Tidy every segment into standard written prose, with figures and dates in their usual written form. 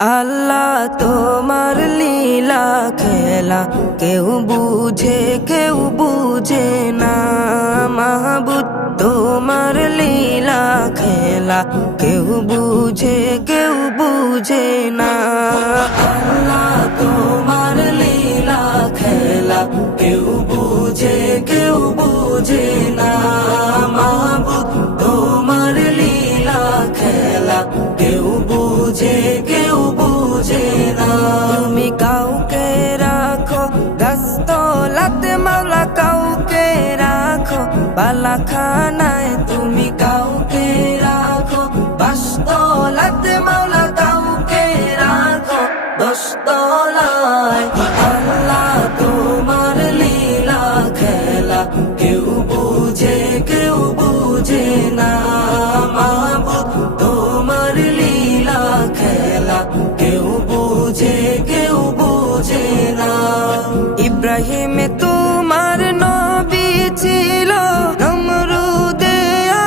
আল্লাহ তোমার লীলা খেলা কেউ বুঝে না। মাহবুদ তোমার লীলা খেলা কেউ বুঝে না। আল্লাহ তোমার লীলা খেলা কেউ বুঝে না। মাহবুদ তোমার লীলা খেলা কেউ বুঝে না। তুমি কাউকে রাখো দস্তলাতে মাওলা, কাউকে রাখো বালাখানায়। তুমি কাউকে রাখো বাসতলাতে মাওলা, কাউকে রাখো দস্তলায়। আল্লাহ তোমার লীলা খেলা কেউ বুঝে না। মাহবুদ তোমার লীলা খেলা কেউ বুঝে না। ইব্রাহিম তোমার নবী ছিল, নমরুদে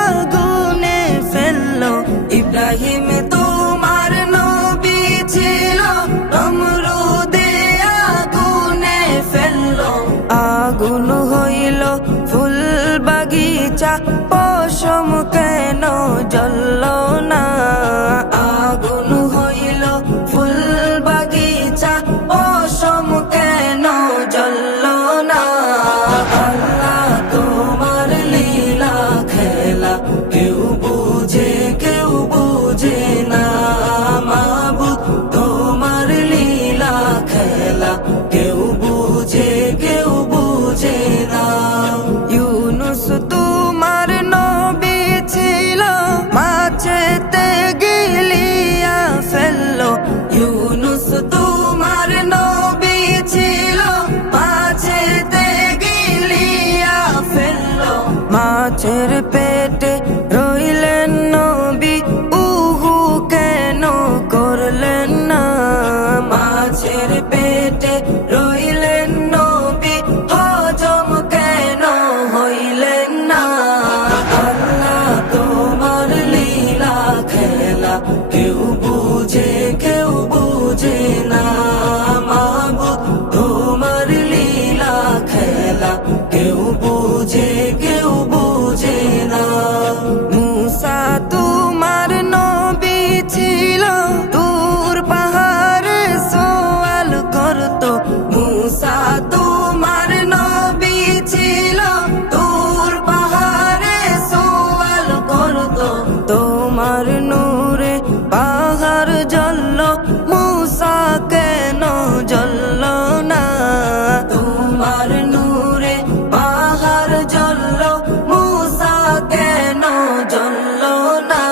আগুনে ফেললো। ইব্রাহিম তোমার নবী ছিল, নমরুদে আগুনে ফেললো। আগুন হইল ফুল বাগিচা, পশম কেন জ্বলল না? আগুন হইল ফুল বাগিচা, পশম কেন জ্বলল না? আল্লাহ তোমার লীলা খেলা কেউ বুঝে না। মাহবুদ তোমার লীলা খেলা কেউ বুঝে না। ইউনুস তোমার নবী ছিল, মাছেতে গিলিয়া ফেললো। ইউনুস তোমার নবী ছিল, মাছেতে গিলিয়া ফেললো। মাছের পেটে রইলেন নবী, উহু কেন করলেন না? মাছের পেটে রইলেন নবী, হজম কেন হইলেন না? আল্লাহ তোমার লীলা খেলা কেউ বুঝে না। মাহবুদ তোমার লীলা খেলা কেউ বুঝে না। মুসা তোমার নবী ছিল, দূর পাহাড়ে সওয়াল করতো। মুসা তোমার নবী ছিল, দূর পাহাড়ে সওয়াল করতো। তোমার নূরে পাহাড় জ্বলল, মুসা কেন জ্বলল না? তোমার নূরে পাহাড় জ্বলল, মুসা কেন জ্বলল না?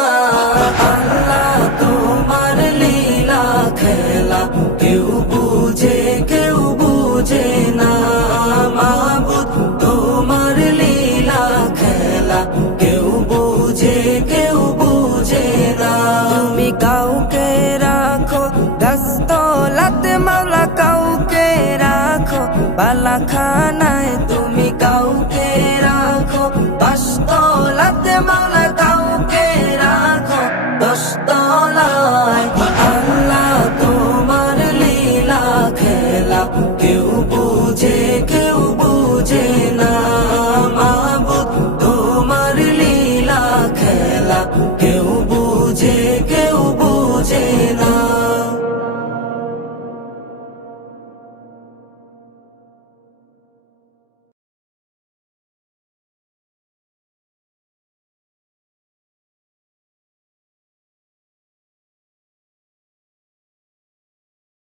আল্লাহ তোমার লীলা খেলা কেউ বুঝে না। মাহবুদ তোমার লীলা খেলা কেউ বুঝে না। তুমি কাউকে রাখো দস্তলাতে মাওলা, কাউকে রাখো বালাখানায়।